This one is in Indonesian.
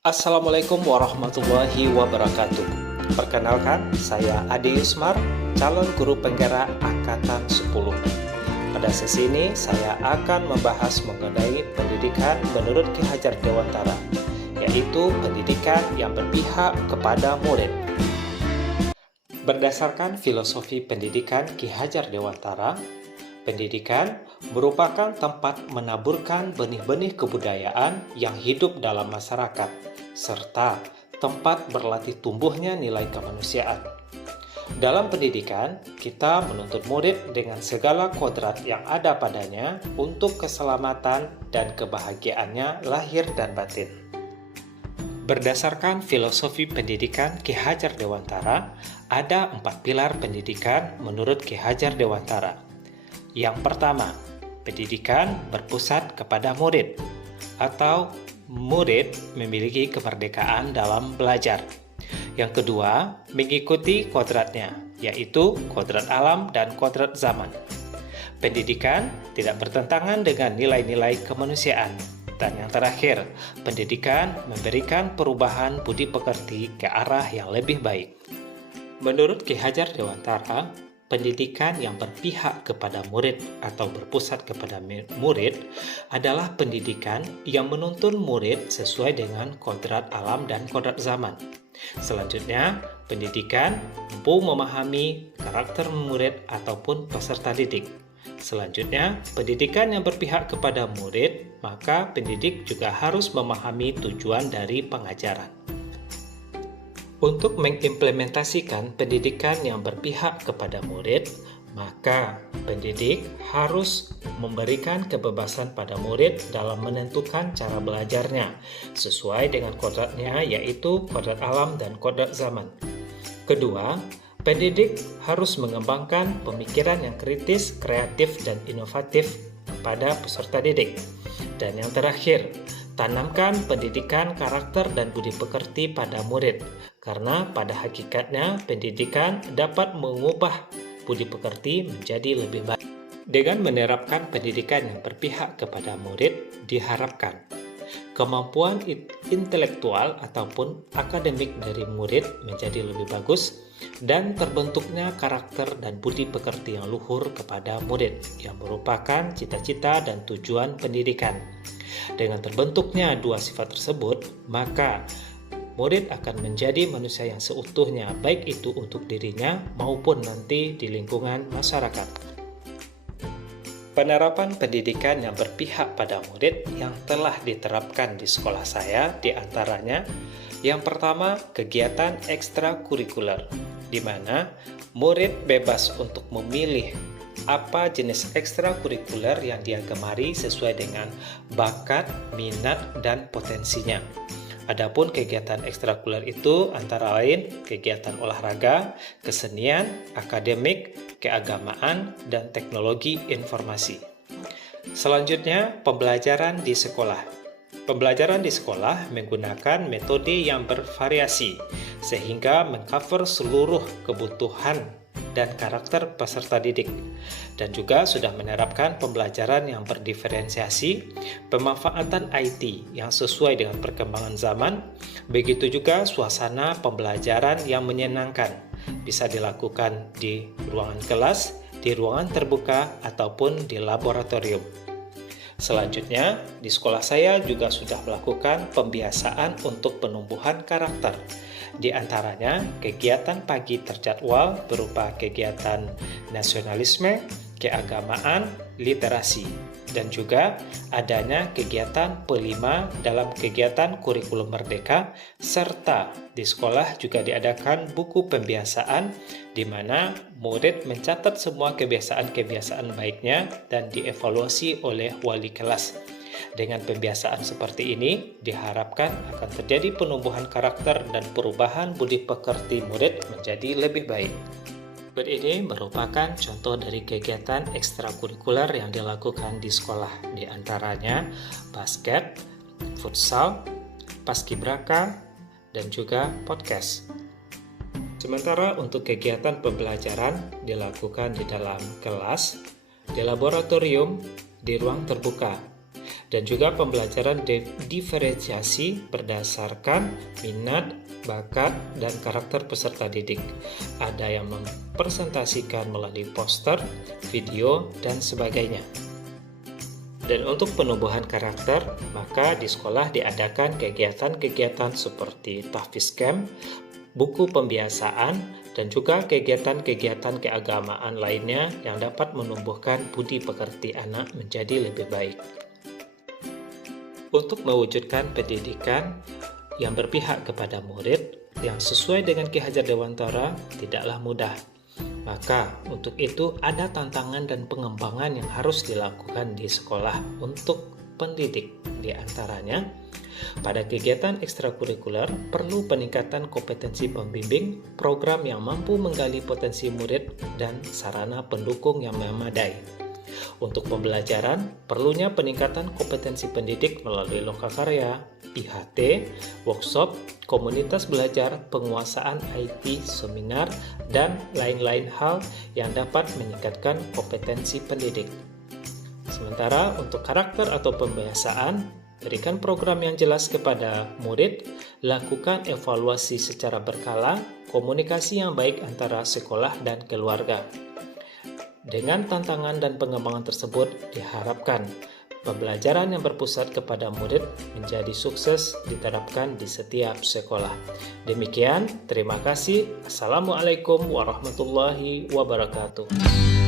Assalamualaikum warahmatullahi wabarakatuh. Perkenalkan, saya Ade Yusmar, calon guru penggerak Angkatan 10. Pada sesi ini, saya akan membahas mengenai pendidikan menurut Ki Hajar Dewantara, yaitu pendidikan yang berpihak kepada murid. Berdasarkan filosofi pendidikan Ki Hajar Dewantara, pendidikan merupakan tempat menaburkan benih-benih kebudayaan yang hidup dalam masyarakat, serta tempat berlatih tumbuhnya nilai kemanusiaan. Dalam pendidikan, kita menuntut murid dengan segala kodrat yang ada padanya untuk keselamatan dan kebahagiaannya lahir dan batin. Berdasarkan filosofi pendidikan Ki Hajar Dewantara, ada 4 pilar pendidikan menurut Ki Hajar Dewantara. Yang pertama, pendidikan berpusat kepada murid, atau murid memiliki kemerdekaan dalam belajar. Yang kedua, mengikuti kodratnya, yaitu kodrat alam dan kodrat zaman. Pendidikan tidak bertentangan dengan nilai-nilai kemanusiaan. Dan yang terakhir, pendidikan memberikan perubahan budi pekerti ke arah yang lebih baik. Menurut Ki Hajar Dewantara, pendidikan yang berpihak kepada murid atau berpusat kepada murid adalah pendidikan yang menuntun murid sesuai dengan kodrat alam dan kodrat zaman. Selanjutnya, pendidikan mampu memahami karakter murid ataupun peserta didik. Selanjutnya, pendidikan yang berpihak kepada murid, maka pendidik juga harus memahami tujuan dari pengajaran. Untuk mengimplementasikan pendidikan yang berpihak kepada murid, maka pendidik harus memberikan kebebasan pada murid dalam menentukan cara belajarnya sesuai dengan kodratnya, yaitu kodrat alam dan kodrat zaman. Kedua, pendidik harus mengembangkan pemikiran yang kritis, kreatif, dan inovatif pada peserta didik. Dan yang terakhir, tanamkan pendidikan karakter dan budi pekerti pada murid, karena pada hakikatnya pendidikan dapat mengubah budi pekerti menjadi lebih baik. Dengan menerapkan pendidikan yang berpihak kepada murid, diharapkan kemampuan intelektual ataupun akademik dari murid menjadi lebih bagus dan terbentuknya karakter dan budi pekerti yang luhur kepada murid yang merupakan cita-cita dan tujuan pendidikan. Dengan terbentuknya dua sifat tersebut, maka murid akan menjadi manusia yang seutuhnya, baik itu untuk dirinya maupun nanti di lingkungan masyarakat. Penerapan pendidikan yang berpihak pada murid yang telah diterapkan di sekolah saya diantaranya, yang pertama, kegiatan ekstrakurikuler, di mana murid bebas untuk memilih apa jenis ekstrakurikuler yang dia gemari sesuai dengan bakat, minat, dan potensinya. Adapun kegiatan ekstrakurikuler itu antara lain kegiatan olahraga, kesenian, akademik, keagamaan, dan teknologi informasi. Selanjutnya, pembelajaran di sekolah. Pembelajaran di sekolah menggunakan metode yang bervariasi sehingga mengcover seluruh kebutuhan dan karakter peserta didik, dan juga sudah menerapkan pembelajaran yang berdiferensiasi, pemanfaatan IT yang sesuai dengan perkembangan zaman, begitu juga suasana pembelajaran yang menyenangkan, bisa dilakukan di ruangan kelas, di ruangan terbuka, ataupun di laboratorium. Selanjutnya, di sekolah saya juga sudah melakukan pembiasaan untuk penumbuhan karakter. Di antaranya, kegiatan pagi terjadwal berupa kegiatan nasionalisme, keagamaan, literasi, dan juga adanya kegiatan P5 dalam kegiatan kurikulum merdeka, serta di sekolah juga diadakan buku pembiasaan di mana murid mencatat semua kebiasaan-kebiasaan baiknya dan dievaluasi oleh wali kelas. Dengan pembiasaan seperti ini, diharapkan akan terjadi penumbuhan karakter dan perubahan budi pekerti murid menjadi lebih baik. Ini merupakan contoh dari kegiatan ekstrakurikuler yang dilakukan di sekolah, di antaranya basket, futsal, paskibraka, dan juga podcast. Sementara untuk kegiatan pembelajaran dilakukan di dalam kelas, di laboratorium, di ruang terbuka. dan juga pembelajaran diferensiasi berdasarkan minat, bakat, dan karakter peserta didik. Ada yang mempresentasikan melalui poster, video, dan sebagainya. Dan untuk penumbuhan karakter, maka di sekolah diadakan kegiatan-kegiatan seperti tahfiz camp, buku pembiasaan, dan juga kegiatan-kegiatan keagamaan lainnya yang dapat menumbuhkan budi pekerti anak menjadi lebih baik. Untuk mewujudkan pendidikan yang berpihak kepada murid yang sesuai dengan Ki Hajar Dewantara tidaklah mudah. Maka untuk itu ada tantangan dan pengembangan yang harus dilakukan di sekolah untuk pendidik. Di antaranya, pada kegiatan ekstrakurikuler perlu peningkatan kompetensi pembimbing, program yang mampu menggali potensi murid, dan sarana pendukung yang memadai. Untuk pembelajaran, perlunya peningkatan kompetensi pendidik melalui lokakarya, IHT, workshop, komunitas belajar, penguasaan IT, seminar, dan lain-lain hal yang dapat meningkatkan kompetensi pendidik. Sementara untuk karakter atau pembiasaan, berikan program yang jelas kepada murid, lakukan evaluasi secara berkala, komunikasi yang baik antara sekolah dan keluarga. Dengan tantangan dan pengembangan tersebut, diharapkan pembelajaran yang berpusat kepada murid menjadi sukses diterapkan di setiap sekolah. Demikian, terima kasih. Assalamualaikum warahmatullahi wabarakatuh.